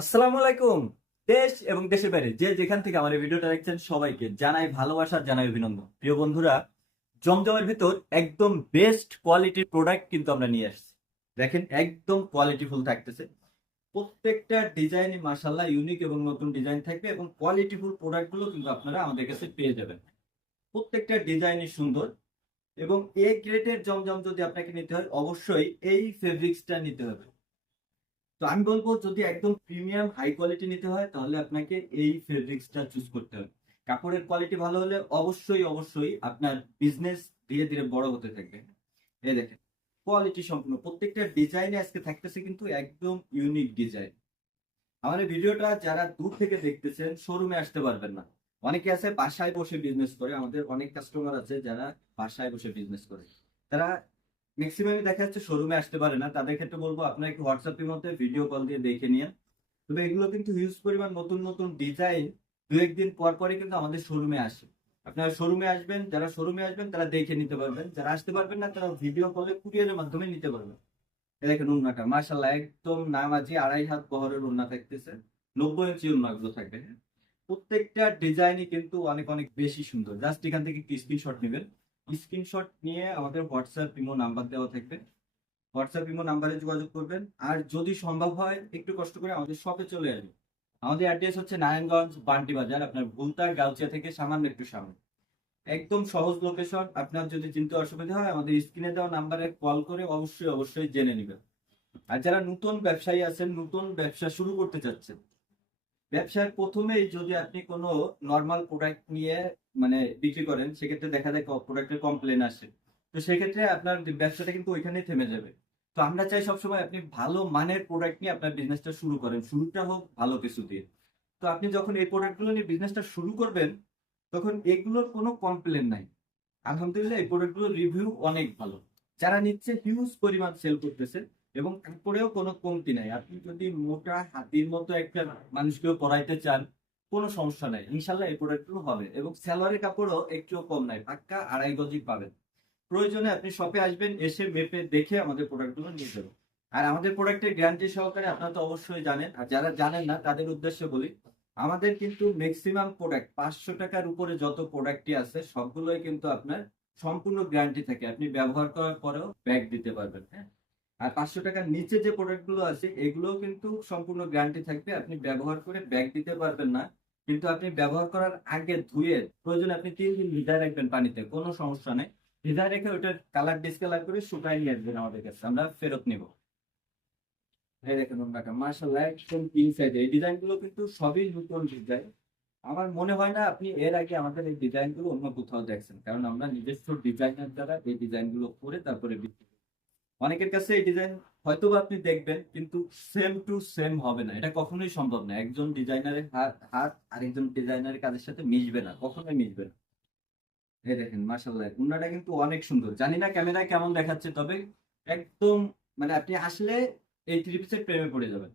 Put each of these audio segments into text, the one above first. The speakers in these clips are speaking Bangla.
আসসালামু আলাইকুম। দেশ এবং দেশের বাইরে যে যেখান থেকে আমার এই ভিডিওটা দেখছেন সবাইকে জানাই ভালোবাসা, জানাই অভিনন্দন। প্রিয় বন্ধুরা, জমজমের ভিতর একদম বেস্ট কোয়ালিটির প্রোডাক্ট কিন্তু আমরা নিয়ে আসছি। দেখেন একদম কোয়ালিটিফুল থাকতেছে। প্রত্যেকটা ডিজাইনই মাশাআল্লাহ ইউনিক এবং নতুন ডিজাইন থাকবে এবং কোয়ালিটিফুল প্রোডাক্টগুলো কিন্তু আপনারা আমাদের কাছে পেয়ে যাবেন। প্রত্যেকটা ডিজাইনই সুন্দর এবং এ গ্রেডের জমজম যদি আপনাকে নিতে হয় অবশ্যই এই ফেব্রিক্সটা নিতে হবে। তো আমি বলবো যদি একদম প্রিমিয়াম হাই কোয়ালিটি নিতে হয় তাহলে আপনাকে এই ফেব্রিক্সটা চুজ করতে হবে। কাপড়ের কোয়ালিটি ভালো হলে অবশ্যই অবশ্যই আপনার বিজনেস ধীরে ধীরে বড় হতে থাকবে। এই দেখেন কোয়ালিটি সম্পূর্ণ প্রত্যেকটা ডিজাইনে আজকে থাকতেছে কিন্তু একদম ইউনিক ডিজাইন। আমার এই ভিডিওটা যারা দূর থেকে দেখতেছেন শোরুমে আসতে পারবেন না। অনেকে আছে বাসায় বসে বিজনেস করে, আমাদের অনেক কাস্টমার আছে যারা বাসায় বসে বিজনেস করে। তারা ম্যাক্সিমামই দেখা যাচ্ছে শোরুমে আসতে পারে না। তাদের ক্ষেত্রে বলবো আপনারা একটু হোয়াটসঅ্যাপের মধ্যে ভিডিও কল দিয়ে দেখে নিন। তবে এগুলো কিন্তু হিউজ পরিমাণ নতুন নতুন ডিজাইন দু একদিন পর পরে কিন্তু আমাদের শোরুমে আসে। আপনারা শোরুমে আসবেন, যারা শোরুমে আসবেন তারা দেখে নিতে পারবেন, যারা আসতে পারবেন না তারা ভিডিও কলে কুরিয়ারের মাধ্যমে নিতে পারবেন। এই দেখেন উন্নাটা মাশাআল্লাহ একদম নামাজি 2.5 হাত বহরের উন্না থাকতেছে, 90 ইঞ্চি উন্নাগুলো থাকবে। হ্যাঁ, প্রত্যেকটা ডিজাইনই কিন্তু অনেক অনেক বেশি সুন্দর। জাস্ট এখান থেকে একটি স্ক্রিনশট নেবেন, স্ক্রিনশট নিয়ে আমাদের হোয়াটসঅ্যাপ ইমো নাম্বার দেওয়া থাকবে, হোয়াটসঅ্যাপ ইমো নাম্বারে যোগাযোগ করবেন। আর যদি সম্ভব হয় একটু কষ্ট করে আমাদের শপে চলে আসবেন। আমাদের অ্যাড্রেস হচ্ছে নারায়ণগঞ্জ বান্টি বাজার, আপনার ভুলতা গাউচিয়া থেকে সামান্য একটু সামনে। একদম সহজ লোকেশন। আপনার যদি চিনতে অসুবিধা হয় আমাদের স্ক্রিনে দেওয়া নাম্বারে কল করে অবশ্যই অবশ্যই জেনে নেবেন। আর যারা নতুন ব্যবসায়ী আছেন, নতুন ব্যবসা শুরু করতে চাচ্ছেন, ব্যবসার প্রথমেই যদি আপনি কোনো নর্মাল প্রোডাক্ট নিয়ে মানে বিক্রি করেন সেক্ষেত্রে দেখা যায় প্রোডাক্টের কমপ্লেন আসে। তো সেক্ষেত্রে আপনার ব্যবসাটা কিন্তু ওইখানেই থেমে যাবে। তো আমরা চাই সবসময় আপনি ভালো মানের প্রোডাক্ট নিয়ে আপনার বিজনেসটা শুরু করেন, শুরুটা হোক ভালো কিছু দিয়ে। তো আপনি যখন এই প্রোডাক্টগুলো নিয়ে বিজনেসটা শুরু করবেন তখন এগুলোর কোনো কমপ্লেন নাই। আলহামদুলিল্লাহ এই প্রোডাক্টগুলোর রিভিউ অনেক ভালো। যারা নিচ্ছে হিউজ পরিমাণ সেল করতেছে এবং কাপড়েও কোনো কমতি নাই। আপনি যদি মোটা হাতির মতো একটা মানুষকেও পরাইতে চান কোনো সমস্যা নাই, ইনশাল্লাহ এই প্রোডাক্টগুলো হবে। এবং সালোয়ারের কাপড়ও একটুও কম নাই, পাক্কা 2.5 গজই পাবেন। প্রয়োজনে আপনি শপে আসবেন, এসে মেপে দেখে আমাদের প্রোডাক্টগুলো নিয়ে যাবেন। আর আমাদের প্রোডাক্টের গ্যারান্টি সহকারে আপনারা তো অবশ্যই জানেন, আর যারা জানেন না তাদের উদ্দেশ্যে বলি, আমাদের কিন্তু ম্যাক্সিমাম প্রোডাক্ট 500 টাকার উপরে যত প্রোডাক্টই আছে সবগুলোই কিন্তু আপনার সম্পূর্ণ গ্যারান্টি থাকে, আপনি ব্যবহার করার পরেও ব্যাক দিতে পারবেন। হ্যাঁ, আর 500 টাকার নিচে যে প্রোডাক্টগুলো আছে এগুলোও কিন্তু সম্পূর্ণ গ্যারান্টি থাকবে, আপনি ব্যবহার করে ব্যাক দিতে পারবেন না। কিন্তু আপনি ব্যবহার করার আগে ধুয়ে প্রয়োজন আপনি 3 দিন ভিজায় রাখবেন পানিতে, কোনো সমস্যা নেই। ভিজায় রেখে ওটার কালার ডিসকালার করে শুকায় নিয়ে আসবেন আমাদের কাছে, আমরা ফেরত নিব। এই দেখেন ওনাটা মাশাআল্লাহ একদম কিং সাইজ। এই ডিজাইন গুলো কিন্তু সবই নতুন ডিজাইন। আমার মনে হয় না আপনি এর আগে আমাদের এই ডিজাইন গুলো অন্য কোথাও দেখছেন, কারণ আমরা নিজস্ব ডিজাইনার দ্বারা এই ডিজাইন গুলো করে তারপরে বিক্রি করি। অনেকের কাছে এই ডিজাইন হয়তো বা আপনি দেখবেন কিন্তু সেম টু সেম হবে না, এটা কখনোই সম্ভব না। একজন ডিজাইনারের হাত হাত আরেকজন ডিজাইনারের কাজের সাথে মিশবে না, কখনোই মিশবে না। এই দেখেন মাশাআল্লাহ উন্নাটা কিন্তু অনেক সুন্দর। জানি না ক্যামেরায় কেমন দেখাচ্ছে, তবে একদম মানে আপনি আসলে এই থ্রি পিসের প্রেমে পড়ে যাবেন।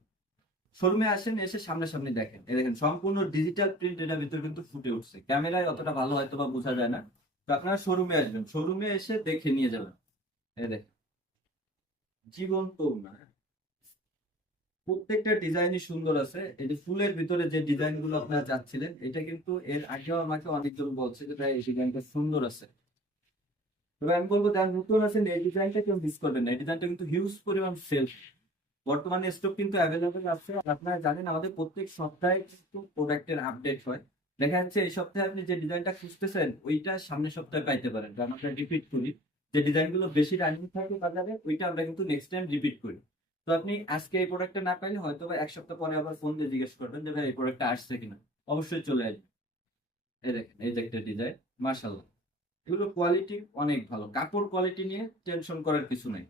শোরুমে আসেন, এসে সামনাসামনি দেখেন। এই দেখেন সম্পূর্ণ ডিজিটাল প্রিন্ট এটার ভিতরে কিন্তু ফুটে উঠছে, ক্যামেরায় অতটা ভালো হয়তো বা বোঝা যায় না। তো আপনারা শোরুমে আসবেন, শোরুমে এসে দেখে নিয়ে যাবেন। এই দেখেন জীবন্ত উন্না। প্রত্যেকটা ডিজাইনই সুন্দর আছে। এই যে ফুলের ভিতরে যে ডিজাইন গুলো আপনারা চাচ্ছিলেন এটা কিন্তু এর আগেও আমাকে অনেকজন বলছে যে ভাই এই ডিজাইনটা সুন্দর আছে। তবে আমি বলবো যারা নতুন আছেন এই ডিজাইনটা কেউ মিস করবেন না, এই ডিজাইনটা কিন্তু হিউজ পরিমাণ সেল। বর্তমানে স্টক কিন্তু অ্যাভেলেবেল আছে। আর আপনারা জানেন আমাদের প্রত্যেক সপ্তাহে কিন্তু প্রোডাক্টের আপডেট হয়। দেখা যাচ্ছে এই সপ্তাহে আপনি যে ডিজাইনটা খুঁজতেছেন ওইটা সামনের সপ্তাহে পাইতে পারেন, কারণ আমরা রিপিট করি। যে ডিজাইনগুলো বেশি রানিং থাকে বাজারে ওইটা আমরা কিন্তু নেক্সট টাইম রিপিট করি। তো আপনি আজকে এই প্রোডাক্টটা না পাইলে হয়তো বা 1 সপ্তাহ পরে আবার ফোন দিয়ে জিজ্ঞেস করবেন যে ভাই এই প্রোডাক্টটা আসছে কিনা। অবশ্যই চলে আসবে। এই দেখেন এই যে একটা ডিজাইন মাশাআল্লাহ, এগুলো কোয়ালিটি অনেক ভালো। কাপড় কোয়ালিটি নিয়ে টেনশন করার কিছু নাই।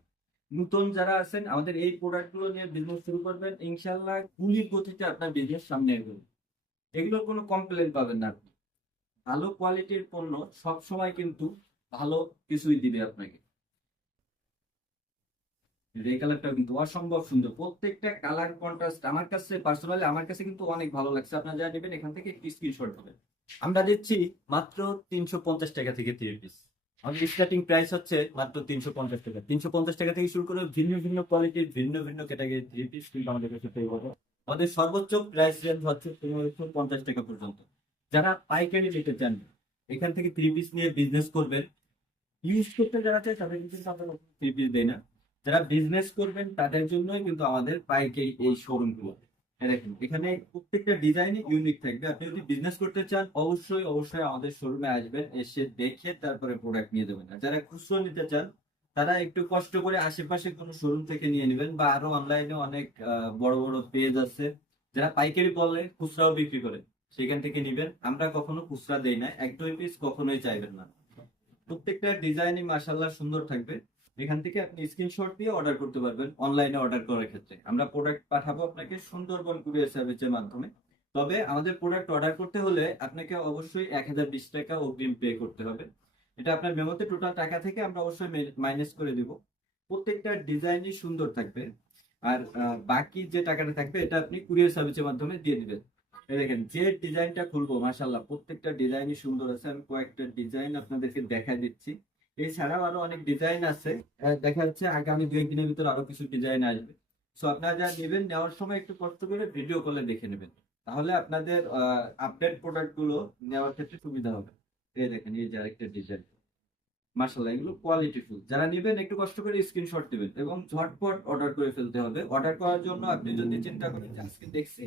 নতুন যারা আছেন আমাদের এই প্রোডাক্ট গুলো নিয়ে বিজনেস শুরু করবেন, ইনশাল্লাহ গুলির গতিতে আপনার বিজনেস সামনে এগোবে। এগুলোর কোনো কমপ্লেন পাবেন না আপনি। ভালো কোয়ালিটির পণ্য সব সময় কিন্তু ভালো কিছুই দিবে আপনাকে। এই কালারটা কিন্তু অসম্ভব সুন্দর, প্রত্যেকটা কালার কন্ট্রাস্ট আমার কাছে পার্সোনালি আমার কাছে কিন্তু অনেক ভালো লাগছে। আপনারা যা নেবেন এখান থেকে একটি স্ক্রিনশট পাবেন। আমরা দিচ্ছি মাত্র 350 টাকা থেকে 3 পিস। আমাদের স্টার্টিং প্রাইস হচ্ছে মাত্র 350 টাকা। 350 টাকা থেকে শুরু করে ভিন্ন ভিন্ন কোয়ালিটির ভিন্ন ভিন্ন ক্যাটাগরির 3 পিস কিন্তু আমাদের কাছে পেয়ে যাবে। আমাদের সর্বোচ্চ প্রাইস রেঞ্জ হচ্ছে 1550 টাকা পর্যন্ত। যারা পাইকারি নিতে চান, এখান থেকে 3 পিস নিয়ে বিজনেস করবেন, ইউজ করতে যারা চায় তাদের কিন্তু আমরা 3 পিস দেই না। যারা বিজনেস করবেন তাদের জন্যই কিন্তু আমাদের পাইকারি এই শোরুম গুলো। দেখেন এখানে প্রত্যেকটা ডিজাইনই ইউনিক থাকবে। আপনি যদি বিজনেস করতে চান অবশ্যই অবশ্যই আমাদের শোরুমে আসবেন, এসে দেখে তারপরে প্রোডাক্ট নিয়ে দেবেন। আর যারা খুচরো নিতে চান তারা একটু কষ্ট করে আশেপাশে কোনো শোরুম থেকে নিয়ে নেবেন, বা আরো অনলাইনে অনেক বড় বড় পেজ আছে যারা পাইকারি বলে খুচরাও বিক্রি করে, সেখান থেকে নিবেন। আমরা কখনো খুচরা দেই না, 1-2 পিস কখনোই চাইবেন না। প্রত্যেকটা ডিজাইনই মাশাআল্লাহ সুন্দর থাকবে। এখান থেকে আপনি স্ক্রিনশট দিয়ে অর্ডার করতে পারবেন অনলাইনে অর্ডার করার ক্ষেত্রে। আমরা প্রোডাক্ট পাঠাবো আপনাকে সুন্দরবন কুরিয়ার সার্ভিসের মাধ্যমে। তবে আমাদের প্রোডাক্ট অর্ডার করতে হলে আপনাকে অবশ্যই 1020 টাকা অগ্রিম পে করতে হবে। এটা আপনার মেমোতে টোটাল টাকা থেকে আমরা অবশ্যই মাইনাস করে দিব। প্রত্যেকটা ডিজাইনই সুন্দর থাকবে। আর বাকি যে টাকাটা থাকবে এটা আপনি কুরিয়ার সার্ভিসের মাধ্যমে দিয়ে দিবেন। এই দেখেন যে ডিজাইনটা খুলবো মাশাআল্লাহ প্রত্যেকটা ডিজাইনই সুন্দর আছে। আমি কয়েকটা ডিজাইন আপনাদেরকে দেখা দিচ্ছি। এছাড়াও আরো অনেক ডিজাইন আছে। দেখা যাচ্ছে আগামী 2 দিনের ভিতর আরো কিছু ডিজাইন আসবে। সো আপনারা যা নেবেন নেওয়ার সময় একটু কষ্ট করে ভিডিও কলে দেখে নেবেন, তাহলে আপনাদের আপডেট প্রোডাক্ট গুলো নেওয়ার ক্ষেত্রে সুবিধা হবে। এই দেখেন এই যে আরেকটা ডিজাইন, মাশাআল্লাহ এগুলো কোয়ালিটিফুল। যারা নেবেন একটু কষ্ট করে স্ক্রিনশট দিবেন এবং ঝটপট অর্ডার করে ফেলতে হবে। অর্ডার করার জন্য আপনি যদি চিন্তা করেন যে আজকে দেখছি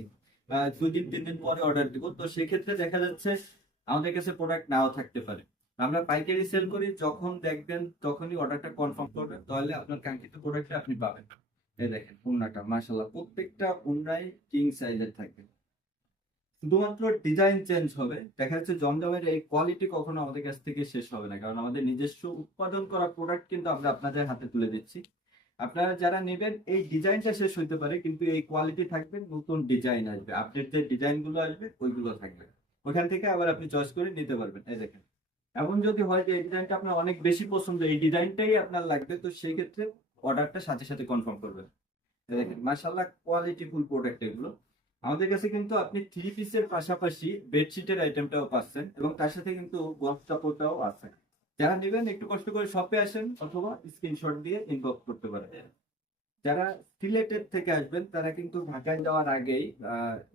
2 দিন 3 দিন পরে অর্ডার দিব, তো সেক্ষেত্রে দেখা যাচ্ছে আমাদের কাছে প্রোডাক্ট নাও থাকতে পারে। আমরা পাইকারি সেল করি, যখন দেখবেন তখনই অর্ডারটা কনফার্ম করবেন, তাহলে আপনার কাঙ্ক্ষিত প্রোডাক্টটা আপনি পাবেন। এই দেখেন ওন্নাটা মাশাআল্লাহ প্রত্যেকটা ওন্নাই কিং সাইজের থাকবে। শুধুমাত্র ডিজাইন চেঞ্জ হবে। দেখা যাচ্ছে জমজমের এই কোয়ালিটি কখনো আমাদের কাছ থেকে শেষ হবে না, কারণ আমাদের নিজস্ব উৎপাদন করা প্রোডাক্ট কিন্তু আমরা আপনাদের হাতে তুলে দিচ্ছি। আপনারা যারা নেবেন এই ডিজাইনটা শেষ হইতে পারে, কিন্তু এই কোয়ালিটি থাকবে, নতুন ডিজাইন আসবে, আপডেট যে ডিজাইন গুলো আসবে ওইগুলো থাকবে। ওখান থেকে আবার আপনি চয়েস করে নিতে পারবেন। এই দেখেন এমন যদি হয় যে এই ডিজাইনটা আপনার অনেক বেশি পছন্দ, এই ডিজাইনটাই আপনার লাগবে, তো সেই ক্ষেত্রে অর্ডারটা সাথে সাথে কনফার্ম করবেন। দেখেন মাশাআল্লাহ কোয়ালিটি ফুল প্রোডাক্ট এগুলো। আমাদের কাছে কিন্তু আপনি 3 পিসের পাশাপাশি বেডশিটের আইটেমটাও পাচ্ছেন এবং তার সাথে কিন্তু গস কাপড়টাও আছে। যারা নেবেন একটু কষ্ট করে শপে আসেন অথবা স্ক্রিনশট দিয়ে ইনবক্স করতে পারেন। যারা সিলেটের থেকে আসবেন তারা কিন্তু ঢাকায় যাওয়ার আগেই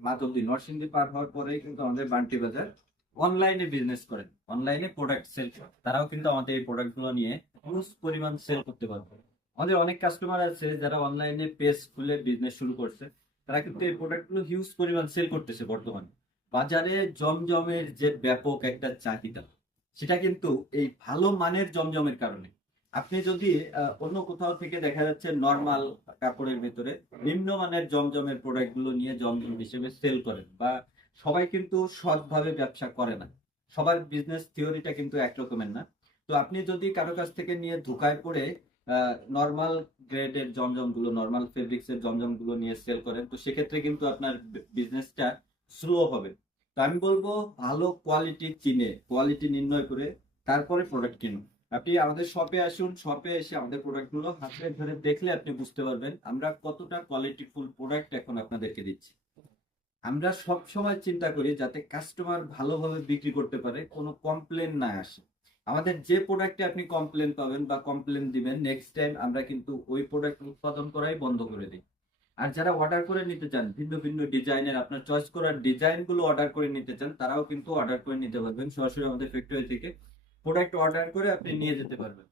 মাধবদী নরসিংদী পার হওয়ার পরেই কিন্তু আমাদের বান্টি বাজার অনলাইনে বিজনেস করেন, অনলাইনে প্রোডাক্ট সেল করেন, তারাও কিন্তু আমাদের এই প্রোডাক্ট গুলো নিয়ে হিউজ পরিমাণ সেল করতে পারবে। আমাদের অনেক কাস্টমার আছে যারা অনলাইনে পেজ খুলে বিজনেস শুরু করছে, তারা কিন্তু এই প্রোডাক্ট গুলো হিউজ পরিমাণ সেল করতেছে। বর্তমানে বাজারে জমজমের যে ব্যাপক একটা চাহিদা, সেটা কিন্তু এই ভালো মানের জমজমের কারণে। আপনি যদি অন্য কোথাও থেকে দেখা যাচ্ছে নর্মাল কাপড়ের ভিতরে নিম্নমানের জমজমের প্রোডাক্ট গুলো নিয়ে জমজম হিসেবে সেল করেন, বা সবাই কিন্তু সৎভাবে ব্যবসা করে না, সবার বিজনেস থিওরিটা কিন্তু একরকমের না। তো আপনি যদি কারো কাছ থেকে নিয়ে ধোঁকায় পড়ে নর্মাল গ্রেডের জমজম গুলো, নর্মাল ফেব্রিক্স এর জমজম গুলো নিয়ে সেল করেন, তো সেক্ষেত্রে কিন্তু আপনার বিজনেসটা স্লো হবে। তো আমি বলবো ভালো কোয়ালিটি চিনে, কোয়ালিটি নির্ণয় করে তারপরে প্রোডাক্ট কিনুন। আপনি আমাদের শপে আসুন, শপে এসে আমাদের প্রোডাক্ট গুলো হাতে ধরে দেখলে আপনি বুঝতে পারবেন আমরা কতটা কোয়ালিটিফুল প্রোডাক্ট এখন আপনাদেরকে দিচ্ছি। আমরা সব সময় চিন্তা করি যাতে কাস্টমার ভালোভাবে বিক্রি করতে পারে, কোনো কমপ্লেন না আসে। আমাদের যে প্রোডাক্টে আপনি কমপ্লেন পাবেন বা কমপ্লেন দিবেন, নেক্সট টাইম আমরা কিন্তু ওই প্রোডাক্ট উৎপাদন করাই বন্ধ করে দিই। আর যারা অর্ডার করে নিতে চান ভিন্ন ভিন্ন ডিজাইনের, আপনার চয়েস করার ডিজাইন গুলো অর্ডার করে নিতে চান, তারাও কিন্তু অর্ডার করে নিতে পারবেন সরাসরি আমাদের ফ্যাক্টরি থেকে। প্রোডাক্ট অর্ডার করে আপনি নিয়ে যেতে পারবেন।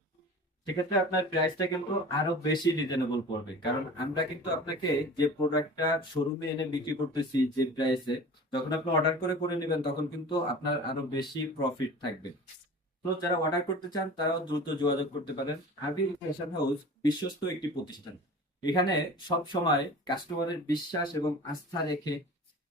সেক্ষেত্রে আপনার প্রাইসটা কিন্তু আরো বেশি রিজনেবল পড়বে, কারণ আমরা কিন্তু আপনাকে যে প্রোডাক্টটা শোরুমে এনে বিক্রি করতেছি যে প্রাইসে, যখন আপনি অর্ডার করে করে নেবেন তখন কিন্তু আপনার আরো বেশি প্রফিট থাকবে। তো যারা অর্ডার করতে চান তারাও দ্রুত যোগাযোগ করতে পারেন। আবির ফ্যাশন হাউস বিশ্বস্ত একটি প্রতিষ্ঠান। এখানে সব সময় কাস্টমারের বিশ্বাস এবং আস্থা রেখে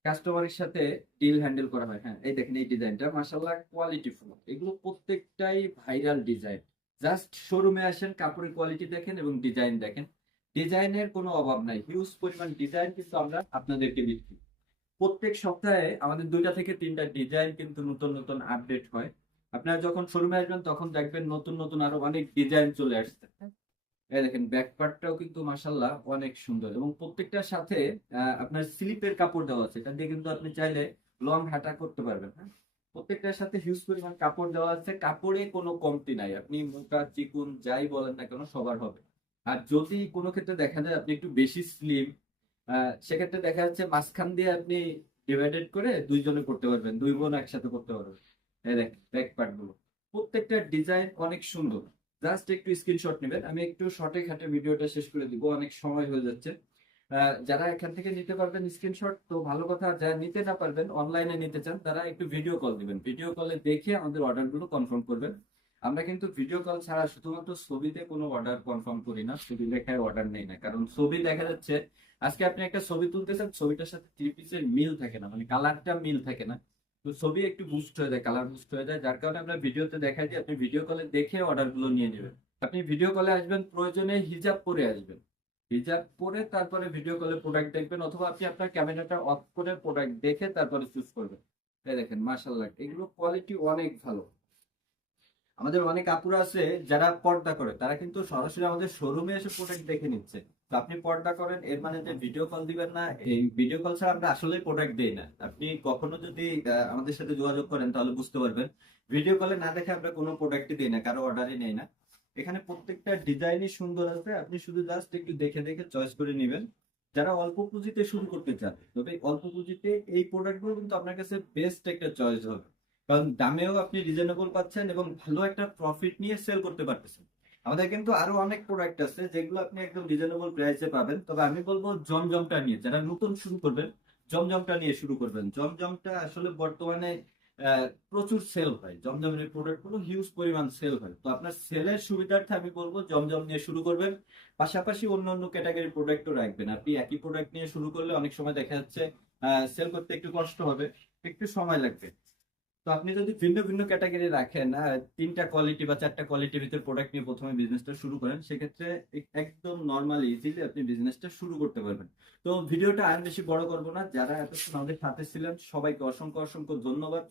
কাস্টমারের সাথে ডিল হ্যান্ডেল করা হয়। হ্যাঁ এই দেখেন এই ডিজাইনটা মাশাআল্লাহ কোয়ালিটিফুল, এগুলো প্রত্যেকটাই ভাইরাল ডিজাইন। জাস্ট শোরুমে আসেন, কাপড়ের কোয়ালিটি দেখেন এবং ডিজাইন দেখেন। ডিজাইনের কোনো অভাব নাই, হিউজ পরিমাণ ডিজাইন কিন্তু আমরা আপনাদেরকে দিচ্ছি। প্রত্যেক সপ্তাহে আমাদের 2টা থেকে 3টা ডিজাইন কিন্তু নতুন নতুন আপডেট হয়। আপনারা যখন শোরুমে আসবেন তখন দেখবেন নতুন নতুন আরো অনেক ডিজাইন চলে আসছে। এই দেখেন ব্যাক পার্টটাও কিন্তু মাশাআল্লাহ অনেক সুন্দর, এবং প্রত্যেকটার সাথে আপনার স্লিপের কাপড় দেওয়া আছে, এটা দিয়ে কিন্তু আপনি চাইলে লং হাঁটা করতে পারবেন। হ্যাঁ প্রত্যেকটার সাথে হিউজ পরিমাণ কাপড় দেওয়া আছে, কাপড়ে কোনো কমতি নাই। আপনি মোটা চিকুন যাই বলেন না কেন সবার হবে। আর যদি কোনো ক্ষেত্রে দেখা যায় আপনি একটু বেশি স্লিম, সেক্ষেত্রে দেখা যাচ্ছে মাঝখান দিয়ে আপনি ডিভাইডেড করে দুইজনে করতে পারবেন, দুই বোন একসাথে করতে পারবেন। এই দেখ ব্যাক পার্ট গুলো, প্রত্যেকটা ডিজাইন অনেক সুন্দর। জাস্ট একটু স্ক্রিনশট নেবেন, আমি একটু শর্টে খাটে ভিডিওটা শেষ করে দিব, অনেক সময় হয়ে যাচ্ছে। যারা এখান থেকে নিতে পারবেন স্ক্রিনশট তো ভালো কথা, আর যারা নিতে না পারবেন অনলাইনে নিতে চান তারা একটু ভিডিও কল দিবেন, ভিডিও কলে দেখে আমাদের অর্ডার গুলো কনফার্ম করবেন। আমরা কিন্তু ভিডিও কল ছাড়া শুধুমাত্র ছবিতে কোনো অর্ডার কনফার্ম করি না, ছবি দেখায় অর্ডার নেই না, কারণ ছবি দেখা যাচ্ছে আজকে আপনি একটা ছবি তুলতেছেন, ছবিটার সাথে থ্রি পিসের মিল থাকে না, মানে কালারটা মিল থাকে না। তো ছবি একটু বুস্ট হয়ে যায়, কালার বুস্ট হয়ে যায়, যার কারণে আমরা ভিডিওতে দেখাই দিই, আপনি ভিডিও কলে দেখে অর্ডার গুলো নিয়ে নেবেন। আপনি ভিডিও কলে আসবেন, প্রয়োজনে হিজাব পরে আসবেন, হিজাব পরে তারপরে ভিডিও কলে প্রোডাক্ট দেখবেন, অথবা আপনি আপনার ক্যামেরাটা অফ করে প্রোডাক্ট দেখে তারপরে চুজ করবেন। এই দেখেন মাশাআল্লাহ, এগুলো কোয়ালিটি অনেক ভালো। আমাদের অনেক আপুরা আছে যারা পর্দা করে, তারা কিন্তু সরাসরি আমাদের শোরুমে এসে প্রোডাক্ট দেখে নিচ্ছে। তো আপনি পর্দা করেন এর মানে যে ভিডিও কল দিবেন না, এই ভিডিও কল ছাড়া আমরা আসলে প্রোডাক্ট দেই না। আপনি কখনো যদি আমাদের সাথে যোগাযোগ করেন তাহলে বুঝতে পারবেন, ভিডিও কলে না দেখে আমরা কোনো প্রোডাক্টই দিই না, কারো অর্ডারই নেই না। এখানে প্রত্যেকটা ডিজাইনই সুন্দর আছে, আপনি শুধু জাস্ট একটু দেখে দেখে চয়েস করে নেবেন। যারা অল্প পুঁজিতে শুরু করতে চান, তবে অল্প পুঁজিতে এই প্রোডাক্টগুলো কিন্তু আপনার কাছে বেস্ট একটা চয়েস হবে, কারণ দামেও আপনি রিজনেবল পাচ্ছেন এবং ভালো একটা প্রফিট নিয়ে সেল করতে পারতেছেন। আমাদের কিন্তু আরো অনেক প্রোডাক্ট আছে যেগুলো আপনি একদম রিজনেবল প্রাইসে পাবেন, তবে আমি বলবো জমজমটা নিয়ে, যারা নতুন শুরু করবেন জমজমটা নিয়ে শুরু করবেন। জমজমটা আসলে বর্তমানে প্রচুর সেল হয়, জমজমের প্রোডাক্ট গুলো হিউজ পরিমাণ সেল হয়। তো আপনার সেলের সুবিধার্থে আমি বলবো জমজম নিয়ে শুরু করবেন, পাশাপাশি অন্য অন্য ক্যাটাগরির প্রোডাক্টও রাখবেন। আপনি একই প্রোডাক্ট নিয়ে শুরু করলে অনেক সময় দেখা যাচ্ছে সেল করতে একটু কষ্ট হবে, একটু সময় লাগবে। তো আপনি যদি ভিন্ন ভিন্ন ক্যাটাগরি রাখেন, তিনটা কোয়ালিটি বা চারটা কোয়ালিটির ভিতর প্রোডাক্ট নিয়ে প্রথমে বিজনেসটা শুরু করেন, সেক্ষেত্রে একদম নর্মালি ইজিলি আপনি বিজনেসটা শুরু করতে পারবেন। তো ভিডিওটা আর বেশি বড় করবো না, যারা এতক্ষণ আমাদের সাথে ছিলেন সবাইকে অসংখ্য অসংখ্য ধন্যবাদ।